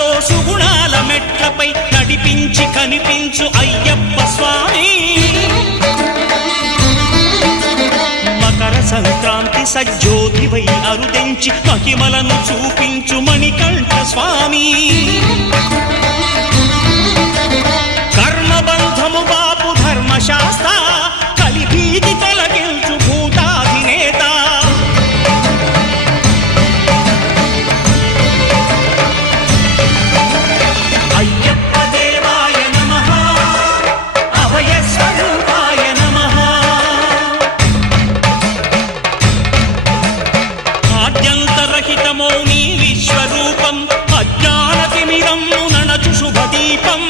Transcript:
సుఖాలతో సుగుణాల మెట్లపై నడిపించి కనిపించు అయ్యప్ప స్వామి. మకర సంక్రాంతి సజ్జోతివై అరుదెంచి మహిమలను చూపించు మణికంఠ స్వామి. కర్మబంధము బాపు ధర్మశాస్త్ర కలిభీతి తొలగించు భూతాధినేత. అయ్యప్ప దేవాయ నమః, అభయ స్వరూపాయ నమః. ఆద్యంతరహితమో నీ విశ్వరూపం, అజ్ఞానతిమిరం నణచు శుభదీపం.